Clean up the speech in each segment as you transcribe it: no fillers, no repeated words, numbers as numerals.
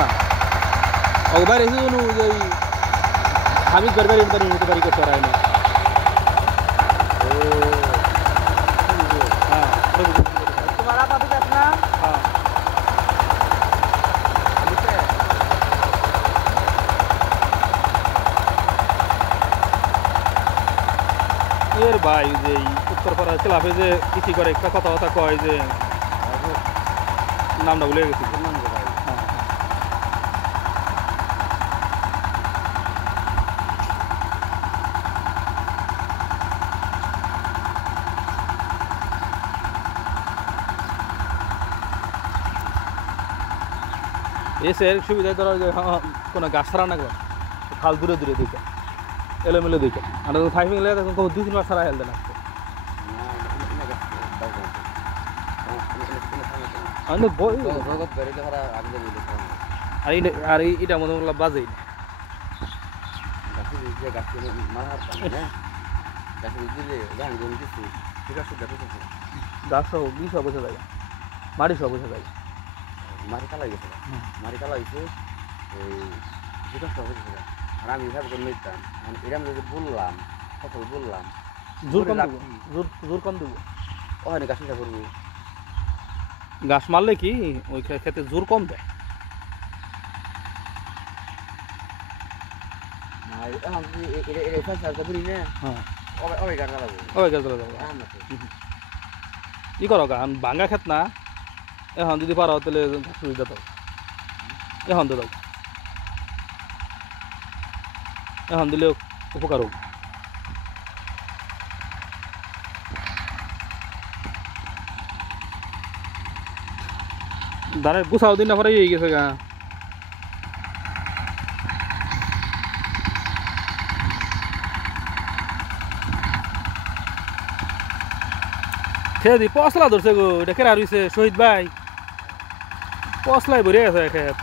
না ও বাইরে এসে কোনো যে আমি গড়বাড়ি ইন্টারভিউ নিতে পারি করতে পারি না हाँ तुम्हारा अभी कितना हाँ এর ভাই যে উত্তরপাড়া খেলাফে যে কিছু করে একটা কথা কয় যে নামটা ভুলে গেছি এসে সুবিধা ধরো যে কোনো গাছ ছাড়া না খাল দূরে দূরে দিকে এলোমেলো দিকে আর ফাইভিং লেগে তখন 2-3 বার ছাড়া হেলতে না আর এটা মনে হলো বাজেই গাছ সহ কি সব বসে যায় মাটি সব বসে যায় মাটি কালা গেছে মাটি কালা হয়েছে ওই বিকাশ সব হয়েছে আর আমি ভাবে করে নিতাম এরকম যদি বললাম সকল বললাম জোর কম দেবো ওখানে গাছটা করবো গাছ মারলে কি ওই খেতে জোর কম দেয় ই করো গা ভাঙ্গা খেত না এখন যদি পারো তাহলে সুবিধা দাও এখন তো দাও এখন দিলে উপকার হোক ধানের গুছাও দিন না পরে হয়ে গেছে গা খেয়ে দি পশলা ধরছে গো এটা কেরা রয়েছে শহীদ ভাই পশলাই ভরে আছে খেত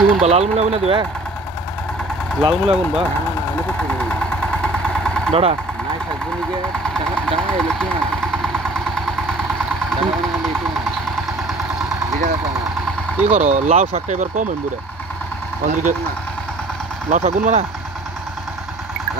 কি গুনবা লাল মুলা গুনে দেবে লাল মুলা গুনবা দাদা কি করো লাউ শাকটা এবার কম এমবুরে লাউ শাক গুনবা না